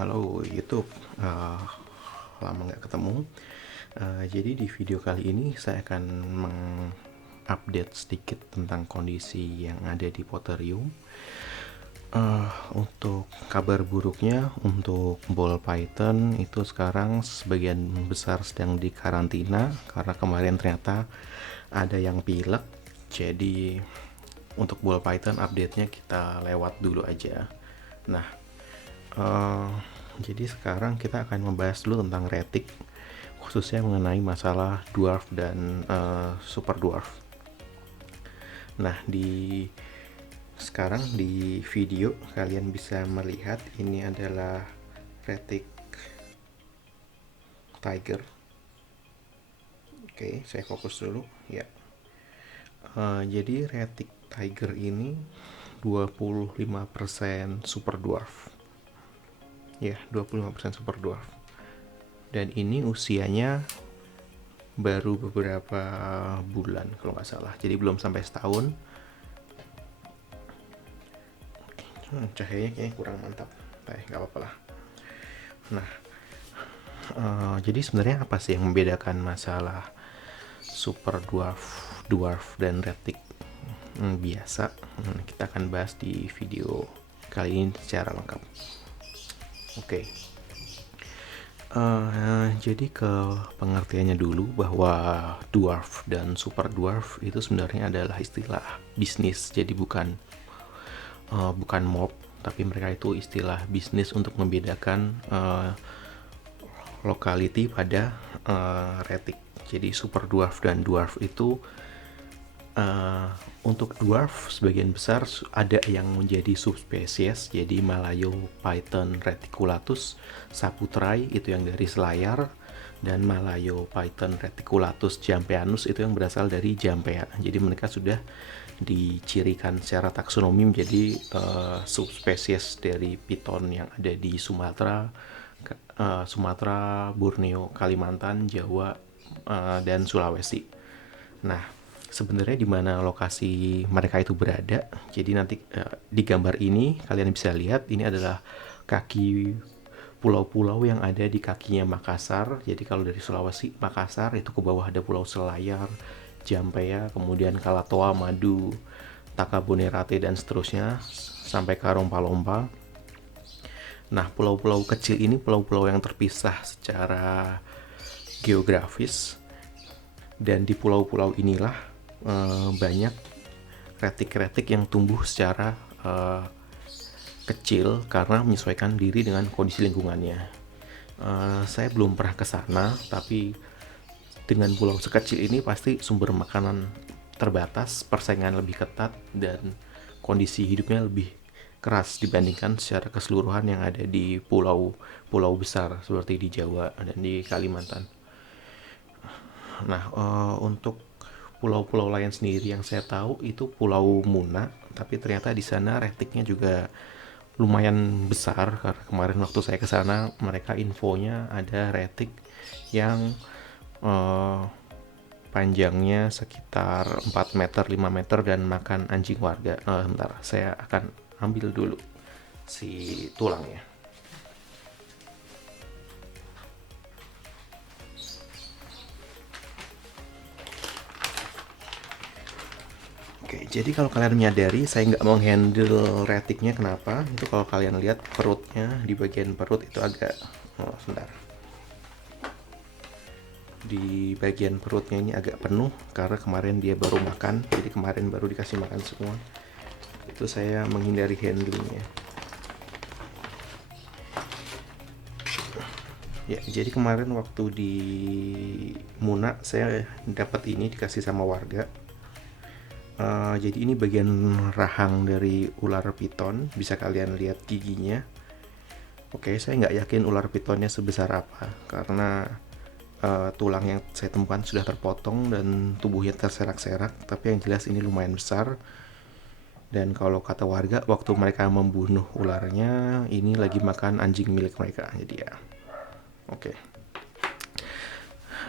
Halo YouTube, lama nggak ketemu. Jadi di video kali ini saya akan mengupdate sedikit tentang kondisi yang ada di Potterium. Untuk kabar buruknya, untuk ball python itu sekarang sebagian besar sedang dikarantina karena kemarin ternyata ada yang pilek. Jadi untuk ball python update-nya kita lewat dulu aja. Nah, jadi sekarang kita akan membahas dulu tentang retic, khususnya mengenai masalah dwarf dan super dwarf. Nah, sekarang di video kalian bisa melihat ini adalah retic tiger. Oke, saya fokus dulu ya. Jadi retic tiger ini 25% super dwarf. Ya, 25% super dwarf. Dan ini usianya baru beberapa bulan kalau nggak salah, jadi belum sampai setahun. Cahayanya kayaknya kurang mantap, nggak apa-apa lah. Nah, jadi sebenarnya apa sih yang membedakan masalah super dwarf dan retic biasa? Kita akan bahas di video kali ini secara lengkap. Oke. Jadi ke pengertiannya dulu, bahwa dwarf dan super dwarf itu sebenarnya adalah istilah bisnis. Jadi bukan mob, tapi mereka itu istilah bisnis untuk membedakan locality pada retic. Jadi super dwarf dan dwarf itu untuk dwarf sebagian besar ada yang menjadi subspesies, jadi Malayo Python reticulatus saputrai itu yang dari Selayar, dan Malayo Python reticulatus jampeanus itu yang berasal dari Jampea. Jadi mereka sudah dicirikan secara taksonomi menjadi subspesies dari piton yang ada di Sumatera, Borneo, Kalimantan, Jawa, dan Sulawesi. Nah, sebenarnya di mana lokasi mereka itu berada. Jadi nanti di gambar ini kalian bisa lihat ini adalah kaki pulau-pulau yang ada di kakinya Makassar. Jadi kalau dari Sulawesi, Makassar, itu ke bawah ada Pulau Selayar, Jampea, kemudian Kalatoa, Madu, Takabonerate, dan seterusnya sampai ke Lompa-Lompa. Nah, pulau-pulau kecil ini pulau-pulau yang terpisah secara geografis, dan di pulau-pulau inilah banyak retic-retic yang tumbuh secara kecil karena menyesuaikan diri dengan kondisi lingkungannya. Saya belum pernah ke sana, tapi dengan pulau sekecil ini pasti sumber makanan terbatas, persaingan lebih ketat, dan kondisi hidupnya lebih keras dibandingkan secara keseluruhan yang ada di pulau-pulau besar seperti di Jawa dan di Kalimantan. Nah, untuk pulau-pulau lain sendiri yang saya tahu itu Pulau Muna, tapi ternyata di sana reticnya juga lumayan besar karena kemarin waktu saya ke sana mereka infonya ada retic yang panjangnya sekitar 4 meter, 5 meter dan makan anjing warga. Bentar, saya akan ambil dulu si tulangnya. Oke, jadi kalau kalian menyadari saya nggak menghandle reticnya, kenapa? Itu kalau kalian lihat perutnya, di bagian perut itu agak, sebentar. Di bagian perutnya ini agak penuh karena kemarin dia baru makan, jadi kemarin baru dikasih makan semua. Itu saya menghindari handlingnya. Ya, jadi kemarin waktu di Muna saya dapat ini dikasih sama warga. Jadi ini bagian rahang dari ular piton, bisa kalian lihat giginya. Oke, saya nggak yakin ular pitonnya sebesar apa karena tulang yang saya temukan sudah terpotong dan tubuhnya terserak-serak, tapi yang jelas ini lumayan besar. Dan kalau kata warga, waktu mereka membunuh ularnya, ini lagi makan anjing milik mereka. Jadi ya, oke.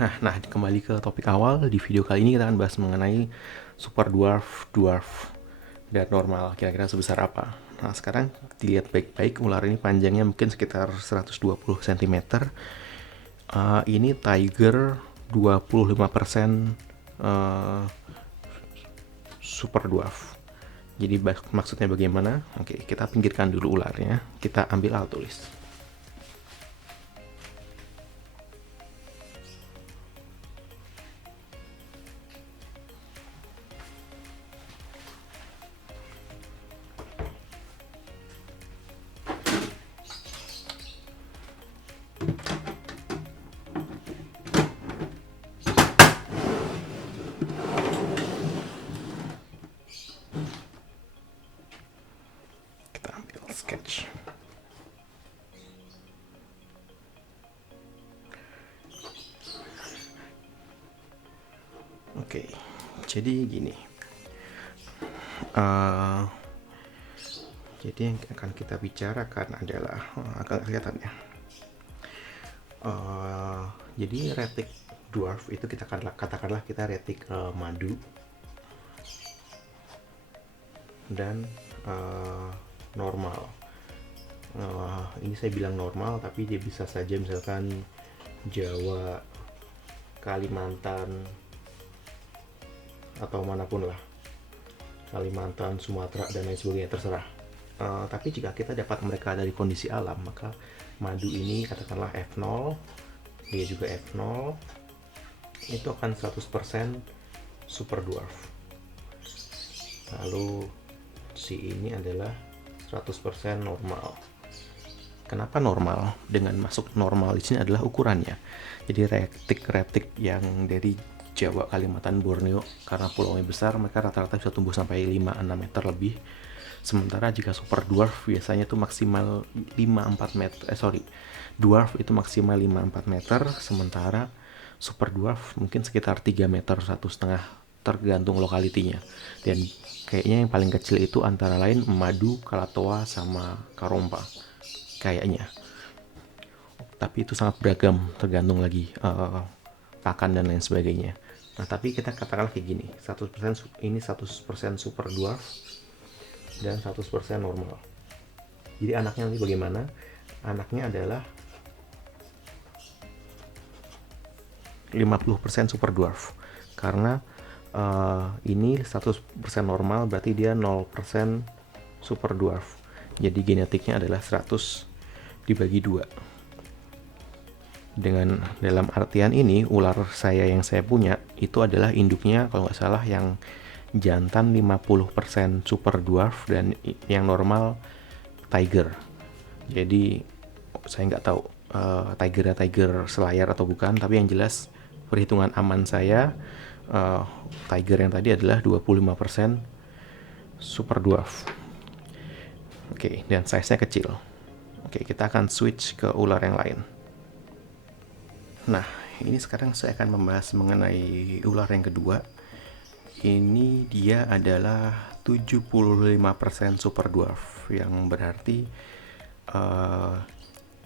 Nah, kembali ke topik awal. Di video kali ini kita akan bahas mengenai super dwarf. dan normal kira-kira sebesar apa. Nah, sekarang dilihat baik-baik, ular ini panjangnya mungkin sekitar 120 cm. Ini tiger 25% super dwarf. Jadi maksudnya bagaimana? Oke, kita pinggirkan dulu ularnya. Kita ambil alat tulis. Kita ambil sketch. Oke, jadi gini. Jadi yang akan kita bicarakan adalah agak kelihatan ya. Jadi retik dwarf itu kita katakanlah kita retik madu dan normal. Ini saya bilang normal, tapi dia bisa saja misalkan Jawa, Kalimantan, atau manapun lah, Kalimantan, Sumatera, dan lain sebagainya, terserah. Tapi jika kita dapat mereka dari kondisi alam, maka madu ini katakanlah F0, dia juga F0, itu akan 100% super dwarf. Lalu si ini adalah 100% normal. Kenapa normal? Dengan masuk normal di sini adalah ukurannya. Jadi retik-retik yang dari Jawa, Kalimantan, Borneo, karena pulaunya besar, mereka rata-rata bisa tumbuh sampai 5-6 meter lebih. Sementara jika super dwarf biasanya itu maksimal 5-4 meter. Dwarf itu maksimal 5-4 meter, sementara super dwarf mungkin sekitar 3 meter, 1,5, tergantung lokalitinya. Dan kayaknya yang paling kecil itu antara lain madu, kalatoa, sama karompa kayaknya. Tapi itu sangat beragam, tergantung lagi pakan dan lain sebagainya. Nah, tapi kita katakanlah kayak gini, 100% ini 100% super dwarf dan 100% normal. Jadi anaknya nanti bagaimana? Anaknya adalah 50% super dwarf. Karena ini 100% normal, berarti dia 0% super dwarf. Jadi genetiknya adalah 100 dibagi 2. Dengan dalam artian ini, ular saya yang saya punya itu adalah induknya kalau nggak salah yang jantan 50% super dwarf dan yang normal tiger. Jadi saya nggak tahu tiger selayar atau bukan, tapi yang jelas perhitungan aman saya tiger yang tadi adalah 25% super dwarf. Oke, dan size-nya kecil. Oke, kita akan switch ke ular yang lain. Nah, ini sekarang saya akan membahas mengenai ular yang kedua. Ini dia adalah 75% super dwarf, yang berarti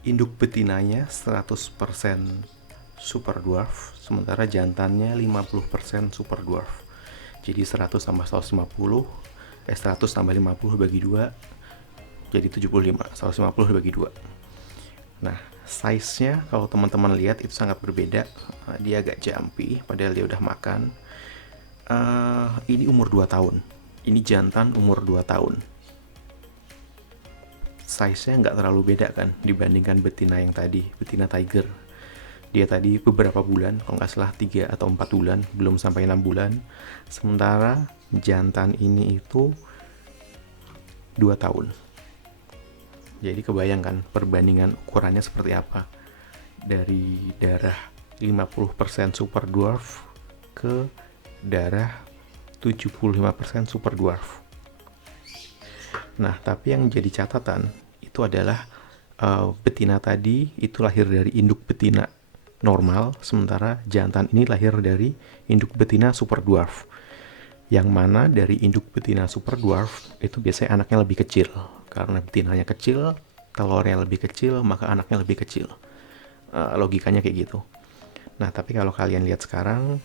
induk betinanya 100% super dwarf, sementara jantannya 50% super dwarf. Jadi 100 tambah 150, 100 tambah 50 bagi 2, jadi 75, 150 dibagi 2. Nah, size-nya kalau teman-teman lihat itu sangat berbeda. Dia agak jumpy, padahal dia udah makan. Ini umur 2 tahun. Ini jantan umur 2 tahun. Size-nya nggak terlalu beda kan dibandingkan betina yang tadi, betina tiger. Dia tadi beberapa bulan, kalau nggak salah 3 atau 4 bulan, belum sampai 6 bulan. Sementara jantan ini itu 2 tahun. Jadi kebayangkan perbandingan ukurannya seperti apa. Dari darah 50% super dwarf ke darah 75% super dwarf. Nah, tapi yang jadi catatan itu adalah betina tadi itu lahir dari induk betina normal, sementara jantan ini lahir dari induk betina super dwarf. Yang mana dari induk betina super dwarf itu biasanya anaknya lebih kecil. Karena betinanya kecil, telurnya lebih kecil, maka anaknya lebih kecil. Logikanya kayak gitu. Nah, tapi kalau kalian lihat sekarang,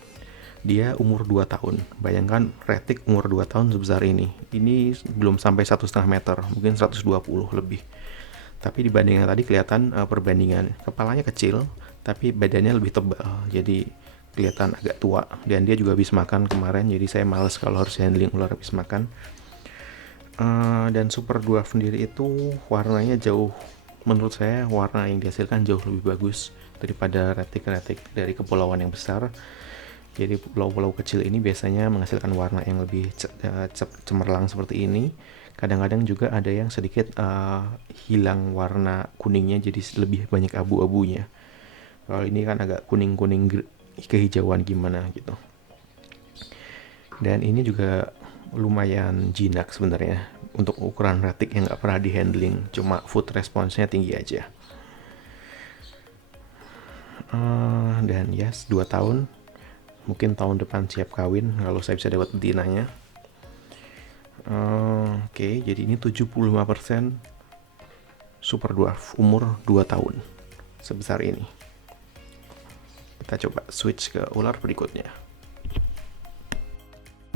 Dia umur 2 tahun. Bayangkan retik umur 2 tahun sebesar ini. Ini belum sampai 1,5 meter, mungkin 120 lebih. Tapi dibandingkan tadi kelihatan perbandingan. Kepalanya kecil, tapi badannya lebih tebal. Jadi kelihatan agak tua. Dan dia juga habis makan kemarin, jadi saya males kalau harus handling ular habis makan. Dan super dwarf sendiri itu warnanya jauh, menurut saya warna yang dihasilkan jauh lebih bagus daripada retik-retik dari kepulauan yang besar. Jadi pulau-pulau kecil ini biasanya menghasilkan warna yang lebih cemerlang seperti ini. Kadang-kadang juga ada yang sedikit hilang warna kuningnya, jadi lebih banyak abu-abunya. Kalau ini kan agak kuning-kuning kehijauan gimana gitu. Dan ini juga lumayan jinak sebenarnya untuk ukuran retik yang nggak pernah di handling, cuma food response-nya tinggi aja. Dan yes, 2 tahun. Mungkin tahun depan siap kawin kalau saya bisa dapat betinanya. Oke, jadi ini 75% super dwarf umur 2 tahun sebesar ini. Kita coba switch ke ular berikutnya.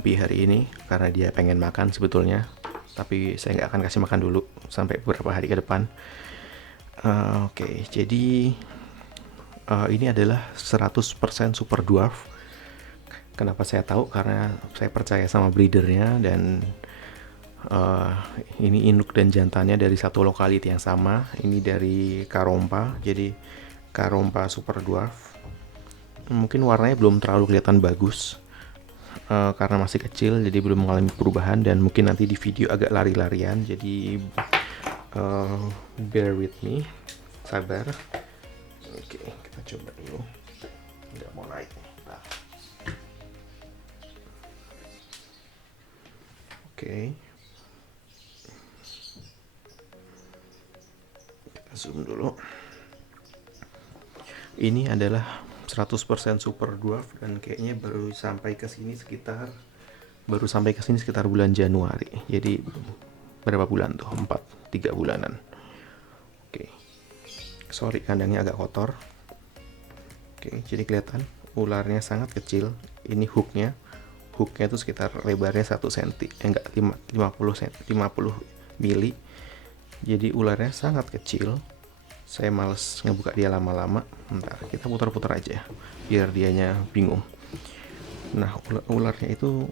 Tapi hari ini karena dia pengen makan sebetulnya, tapi saya nggak akan kasih makan dulu sampai beberapa hari ke depan. Oke, jadi ini adalah 100% super dwarf. Kenapa saya tahu? Karena saya percaya sama breedernya, dan ini induk dan jantannya dari satu lokality yang sama. Ini dari Karompa, jadi Karompa super dwarf. Mungkin warnanya belum terlalu kelihatan bagus karena masih kecil, jadi belum mengalami perubahan, dan mungkin nanti di video agak lari-larian, jadi bear with me, sabar. Oke, kita coba dulu. Nggak mau naik nih. Oke. Kita zoom dulu. Ini adalah 100% super dwarf, dan kayaknya baru sampai ke sini sekitar bulan Januari. Jadi berapa bulan tuh? 3 bulanan. Oke. Sorry, kandangnya agak kotor. Oke, jadi kelihatan ularnya sangat kecil. Ini hooknya itu sekitar lebarnya 1 cm, enggak 50 mili. Jadi ularnya sangat kecil. Saya males ngebuka dia lama-lama. Bentar, kita putar-putar aja biar dianya bingung. Nah, ularnya itu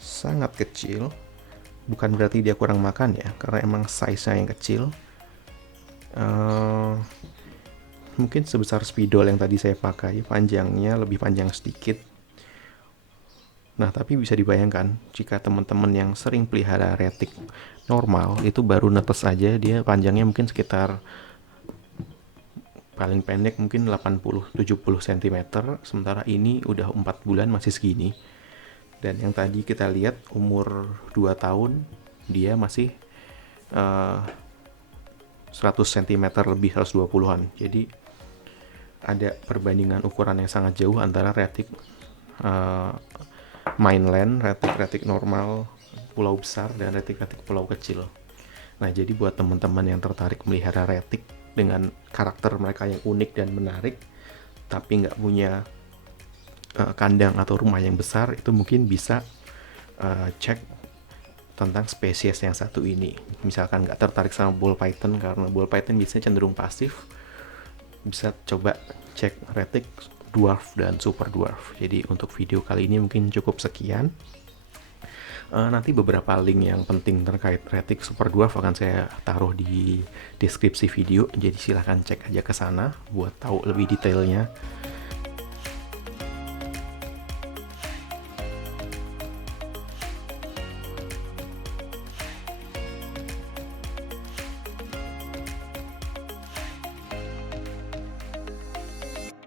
sangat kecil. Bukan berarti dia kurang makan ya, karena emang size-nya yang kecil. Mungkin sebesar spidol yang tadi saya pakai, panjangnya lebih panjang sedikit. Nah, tapi bisa dibayangkan jika teman-teman yang sering pelihara retik normal itu baru netes aja, dia panjangnya mungkin sekitar paling pendek mungkin 80-70 cm, sementara ini udah 4 bulan masih segini. Dan yang tadi kita lihat umur 2 tahun dia masih 100 cm lebih, 120-an. Jadi ada perbandingan ukuran yang sangat jauh antara retik mainland, retik-retik normal pulau besar, dan retik-retik pulau kecil. Nah, jadi buat teman-teman yang tertarik melihara retik dengan karakter mereka yang unik dan menarik, tapi nggak punya kandang atau rumah yang besar, itu mungkin bisa cek tentang spesies yang satu ini. Misalkan nggak tertarik sama ball python, karena ball python biasanya cenderung pasif, bisa coba cek retik dwarf dan super dwarf. Jadi untuk video kali ini mungkin cukup sekian. Nanti beberapa link yang penting terkait retik super dwarf akan saya taruh di deskripsi video, jadi silahkan cek aja ke sana buat tahu lebih detailnya.